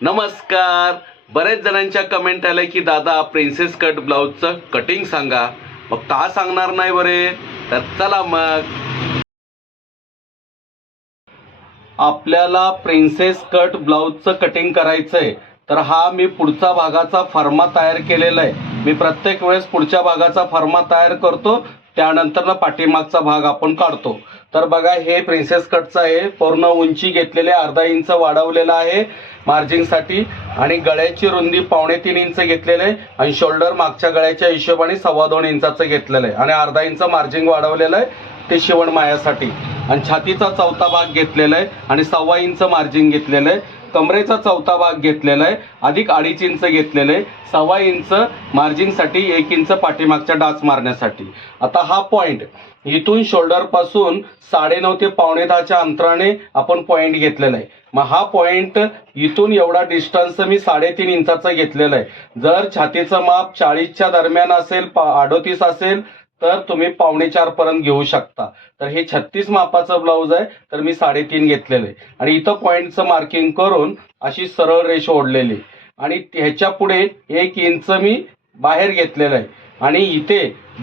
नमस्कार. बरेच जणांच्या कमेंट आल्या की दादा प्रिन्सेस कट ब्लाउजचं कटिंग सांगा. मग का सांगणार नाही बरे? तर चला मग आपल्याला प्रिन्सेस कट ब्लाउजचं कटिंग करायचंय. तर हा मी पुढचा भागाचा फर्मा तयार केलेला आहे. मी प्रत्येक वेळेस पुढच्या भागाचा फर्मा तयार करतो, त्यानंतर पाठीमागचा भाग आपण काढतो. तर बघा, हे प्रिन्सेस कटचा आहे. पूर्ण उंची घेतलेली अर्धा इंच वाढवलेला आहे मार्जिंगसाठी, आणि गळ्याची रुंदी 3.25 इंच घेतलेले आहे, आणि शोल्डर मागच्या गळ्याच्या हिशोबाने 2.25 इंचाचं घेतलेलं आहे, आणि अर्धा इंच मार्जिंग वाढवलेलं आहे ते शिवण मायासाठी. आणि छातीचा चौथा भाग घेतलेला आहे आणि 1.25 इंच मार्जिंग घेतलेलं आहे. कमरेचा चौथा भाग घेतलेला आहे, अधिक 2.5 इंच घेतलेलं आहे. 1.25 इंच मार्जिंगसाठी, 1 इंच पाठीमागच्या डाच मारण्यासाठी. आता हा पॉइंट इथून शोल्डर पासून 9.5 ते 9:15च्या अंतराने आपण पॉइंट घेतलेला आहे. मग हा पॉइंट इथून एवढा डिस्टन्स मी 3.5 इंचाचा घेतलेला आहे. जर छातीचं माप 40च्या दरम्यान असेल, 38 असेल तर तुम्ही 3.25 पर्यंत घेऊ शकता. तर हे 36 मापाचं ब्लाऊज आहे, तर मी 3.5 घेतलेलं आहे. आणि इथं पॉइंटचं मार्किंग करून अशी सरळ रेष ओढलेली, आणि ह्याच्या पुढे 1 इंच मी बाहेर घेतलेला आहे. आणि इथे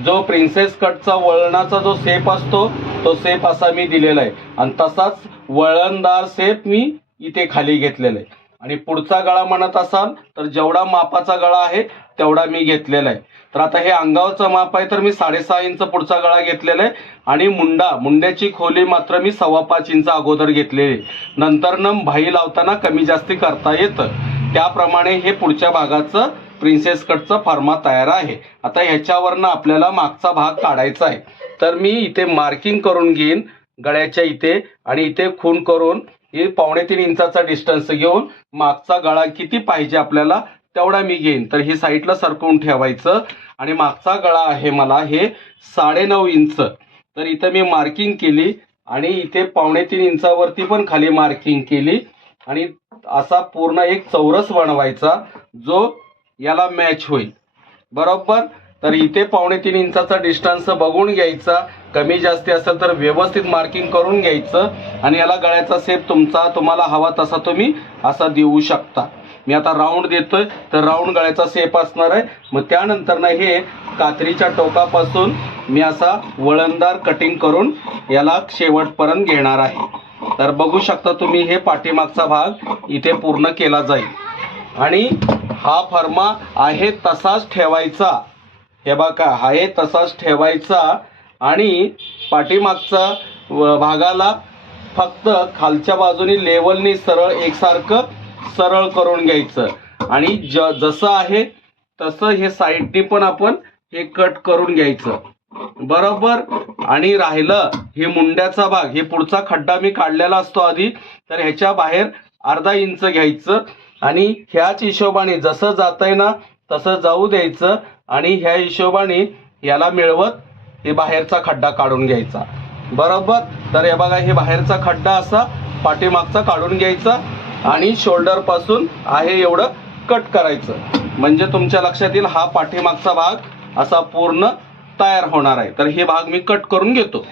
जो प्रिन्सेस कटचा वळणाचा जो शेप असतो तो शेप असा मी दिलेला आहे, आणि तसाच वळणदार शेप मी इथे खाली घेतलेला आहे. आणि पुढचा गळा म्हणत असाल तर जेवढा मापाचा गळा आहे तेवढा मी घेतलेला आहे. तर आता हे अंगावरचं माप आहे, तर मी 6.5 इंच पुढचा गळा घेतलेला आहे. आणि मुंड्याची खोली मात्र मी 5.25 इंच अगोदर घेतलेली. नंतर भाई लावताना कमी जास्ती करता येतं. त्याप्रमाणे हे पुढच्या भागाचं प्रिन्सेस कटचं फर्मा तयार आहे. आता ह्याच्यावरनं आपल्याला मागचा भाग काढायचा आहे. तर मी इथे मार्किंग करून घेईन गळ्याच्या इथे, आणि इथे खून करून हे 3.25 इंचाचा डिस्टन्स घेऊन मागचा गळा किती पाहिजे आपल्याला तेवढा मी घेईन. तर हे साईडला सरकवून ठेवायचं. आणि मागचा गळा आहे मला हे 9.5 इंच. तर इथं मी मार्किंग केली, आणि इथे 3.25 इंचावरती पण खाली मार्किंग केली, आणि असा पूर्ण एक चौरस बनवायचा जो याला मॅच होईल बरोबर. तर इथे 3.25 इंचाचा डिस्टन्स बघून घ्यायचा. कमी जास्ती असेल तर व्यवस्थित मार्किंग करून घ्यायचं. आणि याला गळ्याचा शेप तुम्हाला हवा तसा तुम्ही असा देऊ शकता. मी आता राऊंड देतोय, तर राऊंड गळ्याचा शेप असणार आहे. मग त्यानंतर हे कात्रीच्या टोकापासून मी असा वळणदार कटिंग करून याला शेवटपर्यंत घेणार आहे. तर बघू शकता तुम्ही, हे पाठीमागचा भाग इथे पूर्ण केला जाईल. आणि हा फर्मा आहे तसाच ठेवायचा. हे बघा, आहे तसाच ठेवायचा. आणि पाठीमागचा भागाला फक्त खालच्या बाजूनी लेवलनी सरळ एकसारखं सरळ करून घ्यायचं. आणि जसं आहे तसं हे साईडनी पण आपण हे कट करून घ्यायचं बरोबर. आणि राहिलं हे मुंड्याचा भाग, हे पुढचा खड्डा मी काढलेला असतो आधी, तर ह्याच्या बाहेर 1/2 इंच घ्यायचं. आणि ह्याच हिशोबाने जसं जातंय ना तसं जाऊ द्यायचं. आणि ह्या हिशोबाने याला मिळवत हे बाहेरचा खड्डा काढून घ्यायचा बरोबर. तर हे बघा, हे बाहेरचा खड्डा असा पाठीमागचा काढून घ्यायचा, आणि शोल्डर पासून आहे एवढं कट करायचं. म्हणजे तुमच्या लक्षात येईल हा पाठीमागचा भाग असा पूर्ण तयार होणार आहे. तर हे भाग मी कट करून घेतो.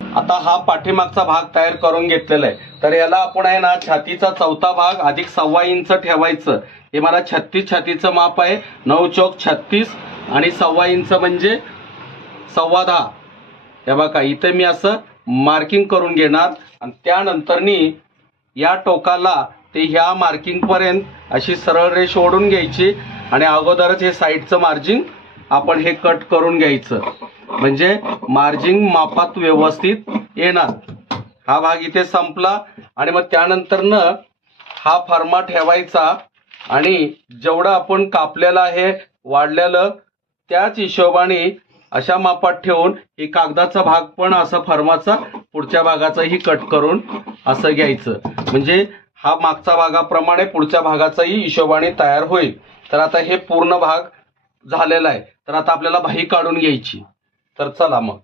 आता हा पाठीमागचा भाग तयार करून घेतलेला आहे. तर याला आपण आहे ना, छातीचा चौथा भाग अधिक 1.25 इंच ठेवायचं. हे मला 36 छातीचं माप आहे. 9 चौक 36 आणि 1.25 इंच म्हणजे 10.25. हे बघा, इथे मी असं मार्किंग करून घेणार. आणि त्यानंतर या टोकाला ते ह्या मार्किंग पर्यंत अशी सरळ रेष ओढून घ्यायची. आणि अगोदरच हे साईडचं मार्जिंग आपण हे कट करून घ्यायचं, म्हणजे मार्जिंग मापात व्यवस्थित येणार. हा भाग इथे संपला. आणि मग त्यानंतर हा फर्मा ठेवायचा. आणि जेवढं आपण कापलेलं आहे वाढलेलं त्याच हिशोबाने अशा मापात ठेवून हे कागदाचा भाग पण असा फर्माचा पुढच्या भागाचाही कट करून असं घ्यायचं. म्हणजे हा मागच्या भागाप्रमाणे पुढच्या भागाचाही हिशोबाने तयार होईल. तर आता हे पूर्ण भाग झालेला आहे. तर आता आपल्याला बाही काढून घ्यायची. तर चला मग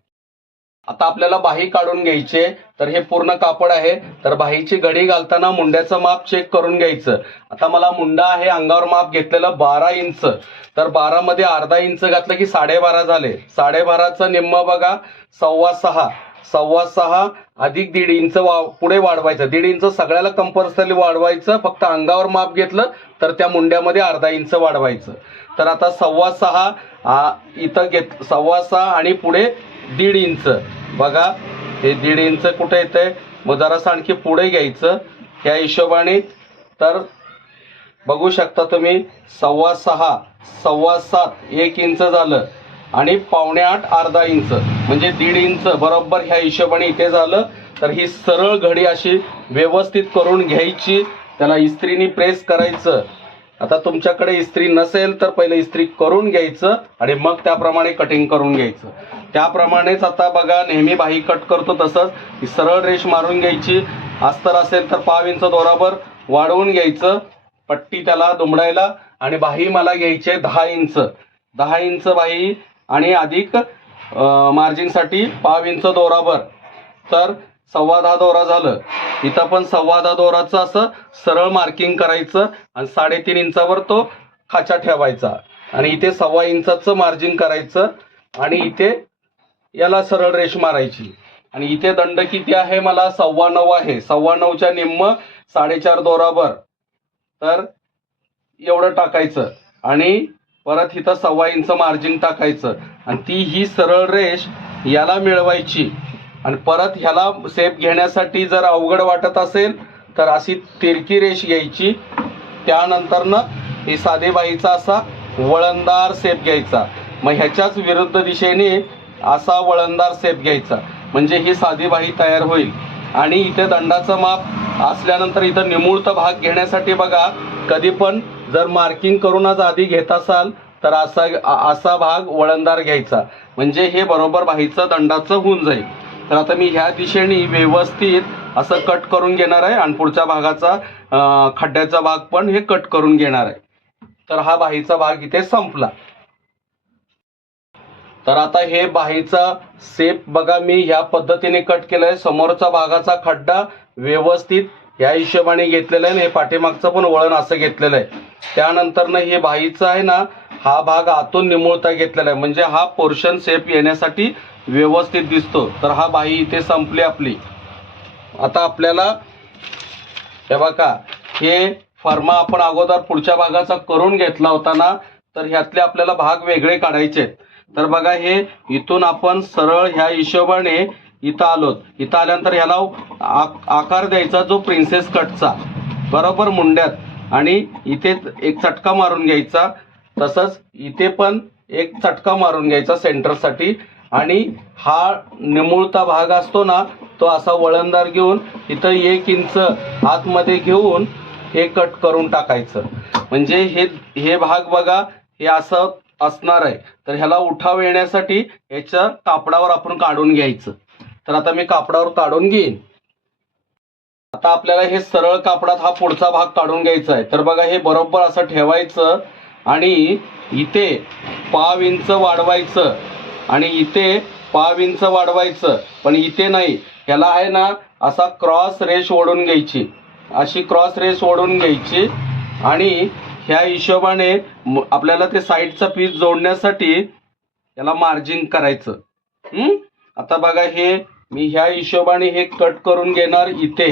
आता आपल्याला बाही काढून घ्यायची. तर हे पूर्ण कापड आहे. तर बाहीची घडी घालताना मुंड्याचं माप चेक करून घ्यायचं. आता मला मुंडा आहे अंगावर माप घेतलेलं 12 इंच. तर 12 मध्ये अर्धा इंच घातलं की 12.5 झाले. 12.5चं निम्म बघा 6.25. 6.25 अधिक 1.5 इंच पुढे वाढवायचं. 1.5 इंच सगळ्याला कंपल्सरी वाढवायचं. फक्त अंगावर माप घेतलं तर त्या मुंड्यामध्ये अर्धा इंच वाढवायचं. तर आता 6.25 इथं 6.25 आणि पुढे 1.5 इंच. बघा हे 1.5 इंच कुठे येतंय, मग जरासं आणखी पुढे घ्यायचं ह्या हिशोबाने. तर बघू शकता तुम्ही 6.25, 7.25 1 इंच झालं आणि 7.25 अर्धा इंच म्हणजे 1.5 इंच बरोबर ह्या हिशोबाने इथे झालं. तर ही सरळ घडी अशी व्यवस्थित करून घ्यायची. त्याला इस्त्रीने प्रेस करायचं. आता तुमच्याकडे इस्त्री नसेल तर पहिले इस्त्री करून घ्यायचं आणि मग त्याप्रमाणे कटिंग करून घ्यायचं. त्याप्रमाणेच आता बघा नेहमी बाही कट करतो तसंच ही सरळ रेष मारून घ्यायची. अस्तर असेल तर 1/2 इंच दोराबर वाढवून घ्यायचं पट्टी त्याला दुमडायला. आणि बाही मला घ्यायची आहे 10 इंच. 10 इंच बाही आणि अधिक मार्जिनसाठी 1/2 इंच दोराबर. तर 10.25 दोरा झालं. इथं पण 10.25 दोराचं असं सरळ मार्किंग करायचं आणि 3.5 इंचावर तो खाचा ठेवायचा आणि इथे 1.25 इंचाचं मार्जिन करायचं आणि इथे याला सरळ रेष मारायची. आणि इथे दंड किती आहे मला 9.25 आहे. 9.25च्या निम्म 4.5 दोराबर. तर एवढं टाकायचं आणि परत इथं 1.25 इंच मार्जिन टाकायचं आणि ती ही सरळ रेष याला मिळवायची. आणि परत ह्याला शेप घेण्यासाठी जर अवघड वाटत असेल तर अशी तिरकी रेष घ्यायची. त्यानंतरनं ही साधी बाहीचा असा वळणदार शेप घ्यायचा. मग ह्याच्याच विरुद्ध दिशेने असा वळणदार शेप घ्यायचा म्हणजे ही साधी बाही तयार होईल. आणि इथे दंडाचं माप असल्यानंतर इथं निमुळता भाग घेण्यासाठी बघा कधी पण जर मार्किंग करूनच आधी घेत असाल तर असा भाग वळणदार घ्यायचा म्हणजे हे बरोबर बाहीचं दंडाचं होऊन जाईल. तर आता मी ह्या दिशेने व्यवस्थित असं कट करून घेणार आहे आणि पुढच्या भागाचा खड्ड्याचा भाग पण हे कट करून घेणार आहे. तर हा बाहीचा भाग इथे संपला. तर आता हे बाहीचा शेप बघा मी ह्या पद्धतीने कट केलाय. समोरचा भागाचा खड्डा व्यवस्थित या हिशोबाने घेतलेला आहे. हे पाठीमागचं पण वळण असं घेतलेलं आहे. त्यानंतरनं हे बाहीचं आहे ना हा भाग आतून निमुळता घेतलेला आहे म्हणजे हा पोर्शन शेप येण्यासाठी व्यवस्थित दिसतो. तर हा बाही इथे संपली आपली. आता आपल्याला हे बघा हे फर्मा आपण अगोदर पुढच्या भागाचा करून घेतला होता ना तर ह्यातले आपल्याला भाग वेगळे काढायचे आहेत. तर बघा हे इथून आपण सरळ ह्या हिशोबाने इथं आलोत. इथं आल्यानंतर ह्याला आकार द्यायचा जो प्रिन्सेस कटचा बरोबर मुंड्यात आणि इथे एक चटका मारून घ्यायचा. तसंच इथे पण एक चटका मारून घ्यायचा सेंटरसाठी. आणि हा निमुळता भाग असतो ना तो असा वळणदार घेऊन इथं 1 इंच आतमध्ये घेऊन हे कट करून टाकायचं म्हणजे हे भाग बघा हे असं असणार आहे. तर ह्याला उठाव येण्यासाठी याच्या कापडावर आपण काढून घ्यायचं. तर आता मी कापडावर काढून घेईन. आता आपल्याला हे सरळ कापडात हा पुढचा भाग काढून घ्यायचा आहे. तर बघा हे बरोबर असं ठेवायचं आणि इथे 1/2 इंच वाढवायचं आणि इथे 1/2 इंच वाढवायचं. पण इथे नाही ह्याला आहे ना असा क्रॉस रेष ओढून घ्यायची. अशी क्रॉस रेष ओढून घ्यायची आणि ह्या हिशोबाने आपल्याला ते साईडचा पीस जोडण्यासाठी याला मार्जिन करायचं. आता बघा हे मी ह्या हिशोबाने हे कट करून घेणार इथे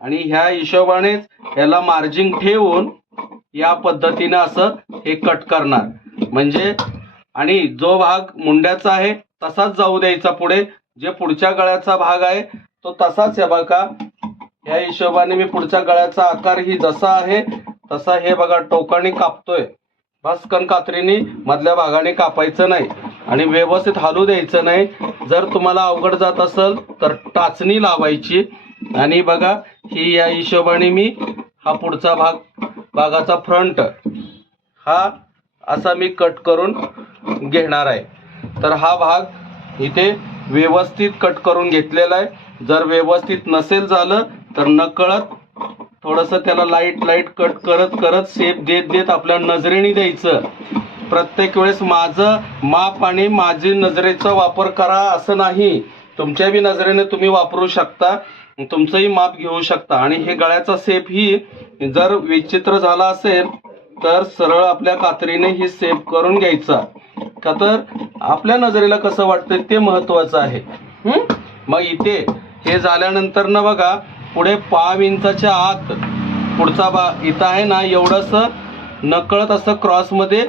आणि ह्या हिशोबानेच याला मार्जिन ठेवून या पद्धतीने असं हे कट करणार म्हणजे. आणि जो भाग मुंड्याचा आहे तसाच जाऊ द्यायचा पुढे. जे पुढच्या गळ्याचा भाग आहे तो तसाच आहे बघा. ह्या हिशोबाने मी पुढच्या गळ्याचा आकार ही जसा आहे तसा हे बघा टोकाने कापतोय. भस्कन कात्रीने मधल्या भागाने कापायचं नाही आणि व्यवस्थित हलू द्यायचं नाही. जर तुम्हाला अवघड जात असेल तर टाचणी लावायची. आणि बघा ही या हिशोबाने मी हा पुढचा भागाचा फ्रंट हा असा मी कट करून घेणार आहे. तर हा भाग इथे व्यवस्थित कट करून घेतलेला आहे. जर व्यवस्थित नसेल झालं तर नकळत थोडंसं त्याला लाईट कट करत शेप देत आपल्या नजरेने द्यायचं. प्रत्येक वेळेस माझं माप आणि माझी नजरेचा वापर करा असं नाही. तुमच्या बी नजरेने तुम्ही वापरू शकता. तुमचंही माप घेऊ शकता. आणि हे गळ्याचा शेप ही जर विचित्र झाला असेल तर सरळ आपल्या कात्रीने ही शेप करून घ्यायचा. का तर आपल्या नजरेला कसं वाटतं ते महत्वाचं आहे. मग इथे हे झाल्यानंतर ना बघा पुढे 5 इंचाच्या आत पुढचा भाग इथं आहे ना, एवढंसं नकळत असं क्रॉसमध्ये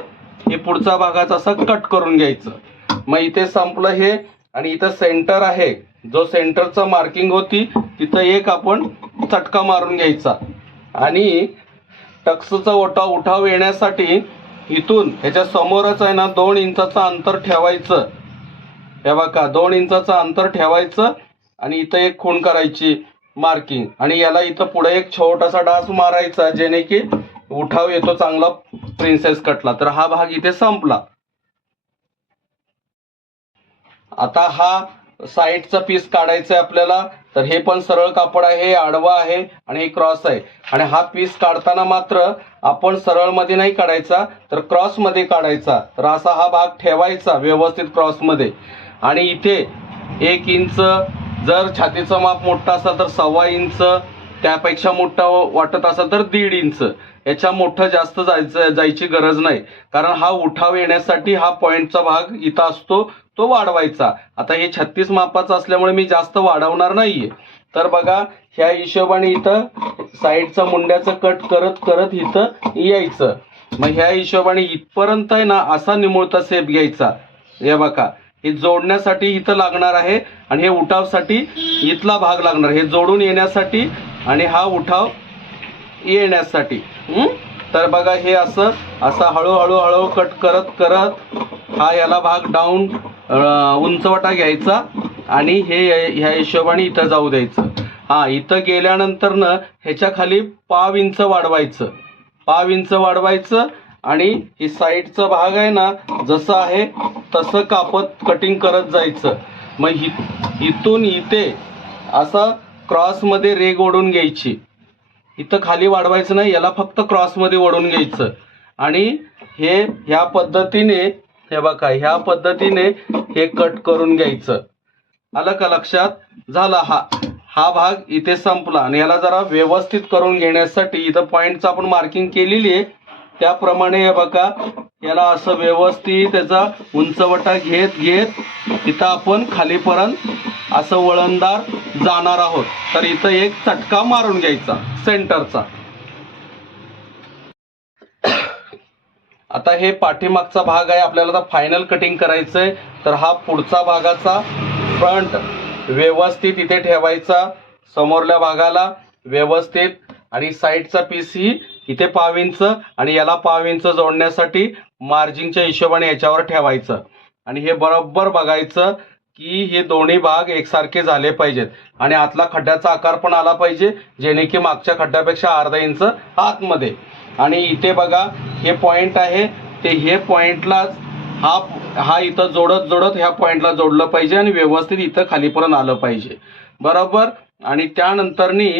हे पुढचा भागाचा असं कट करून घ्यायचं. मग इथे संपलं हे. आणि इथं सेंटर आहे, जो सेंटरचं मार्किंग होती तिथं एक आपण चटका मारून घ्यायचा. आणि टक्सचा उठाव येण्यासाठी इथून ह्याच्या समोरच आहे ना 2 इंचाचं अंतर ठेवायचं. हे बघा 2 इंचाचं अंतर ठेवायचं आणि इथं एक खूण करायची मार्किंग. आणि याला इथं पुढे एक छोटासा डास मारायचा, जेणे की उठाव येतो चांगला प्रिन्सेस कटला. तर हा भाग इथे संपला. आता हा साईडचा पीस काढायचा आहे आपल्याला. तर हे पण सरळ कापड आहे, हे आडवा आहे आणि हे क्रॉस आहे. आणि हा पीस काढताना मात्र आपण सरळ मध्ये नाही काढायचा, तर क्रॉस मध्ये काढायचा. तर असा हा भाग ठेवायचा व्यवस्थित क्रॉस मध्ये. आणि इथे 1 इंच, जर छातीचं माप मोठं असेल तर 1.25 इंच, त्यापेक्षा मोठा वाटत असेल तर 1.5 इंच. याच्या मोठं जास्त जायची गरज नाही, कारण हा उठाव येण्यासाठी हा पॉइंटचा भाग इथं असतो तो वाढवायचा. आता हे 36 मापाचं असल्यामुळे मी जास्त वाढवणार नाहीये. तर बघा ह्या हिशोबाने इथं साईडचा मुंड्याचं कट करत करत इथं यायचं. मग ह्या हिशोबाने इथपर्यंत आहे ना असा निमुळता शेप घ्यायचा. हे बघा हे जोडण्यासाठी इथं लागणार आहे आणि हे उठावसाठी इथला भाग लागणार, हे जोडून येण्यासाठी आणि हा उठाव येण्यासाठी. तर बघा हे असं हळूहळू कट करत करत हा याला भाग डाऊन उंचवटा घ्यायचा आणि हे ह्या हिशोबाने इथं जाऊ द्यायचं. हा इथं गेल्यानंतर ना ह्याच्या खाली 1.5 इंच वाढवायचं, 1.5 इंच वाढवायचं. आणि ही साईडचा भाग आहे ना जसं आहे तसं कापत कटिंग करत जायचं. मग इथून इथे असं क्रॉसमध्ये रेघ ओढून घ्यायची. इथं खाली वाढवायचं नाही, याला फक्त क्रॉसमध्ये ओढून घ्यायचं. आणि हे ह्या पद्धतीने, हे बघा ह्या पद्धतीने हे कट करून घ्यायचं. आलं का लक्षात? झाला हा भाग इथे संपला. आणि याला जरा व्यवस्थित करून घेण्यासाठी इथं पॉइंटचं आपण मार्किंग केलेली आहे, त्याप्रमाणे हे बघा याला असं व्यवस्थित त्याचा उंचवटा घेत घेत इथं आपण खालीपर्यंत असं वळणदार जाणार आहोत. तर इथं एक चटका मारून घ्यायचा सेंटरचा. आता हे पाठीमागचा भाग आहे, आपल्याला आता फायनल कटिंग करायचंय. तर हा पुढचा भागाचा फ्रंट व्यवस्थित इथे ठेवायचा, समोरल्या भागाला व्यवस्थित. आणि साईडचा पीस ही इथे 1.5 इंच आणि याला 1.5 इंच जोडण्यासाठी मार्जिनच्या हिशोबाने याच्यावर ठेवायचं. आणि हे बरोबर बघायचं की हे दोन्ही भाग एकसारखे झाले पाहिजेत आणि आतला खड्ड्याचा आकार पण आला पाहिजे, जेणे की मागच्या खड्ड्यापेक्षा अर्धा इंच आतमध्ये. आणि इथे बघा हे पॉइंट आहे, ते हे पॉइंटलाच हा इथं जोडत जोडत ह्या पॉइंटला जोडलं पाहिजे आणि व्यवस्थित इथं खालीपर्यंत आलं पाहिजे, बरोबर. आणि त्यानंतरनी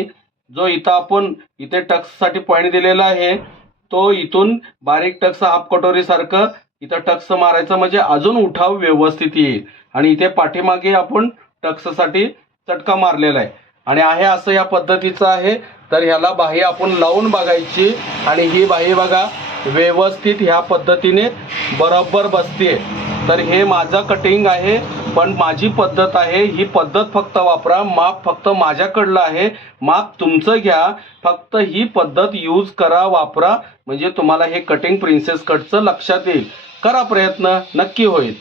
जो इथं आपण इथे टक्ससाठी पॉइंट दिलेला आहे, तो इथून बारीक टक्स हाफ कटोरी सारखं इथं टक्स मारायचं, म्हणजे अजून उठाव व्यवस्थित येईल. आणि इथे पाठीमागे आपण टक्ससाठी चटका मारलेला आहे आणि आहे असं या पद्धतीचं आहे. तर ह्याला बाही आपण लावून बघायची आणि ही बाही बघा व्यवस्थित ह्या पद्धतीने बरोबर बसते. तर हे माझं कटिंग आहे, पण माझी पद्धत आहे, ही पद्धत फक्त वापरा. माप फक्त माझ्याकडलं आहे, माप तुमचं घ्या. फक्त ही पद्धत यूज करा, वापरा, म्हणजे तुम्हाला हे कटिंग प्रिन्सेस कटचं लक्षात येईल. करा प्रयत्न, नक्की होईल.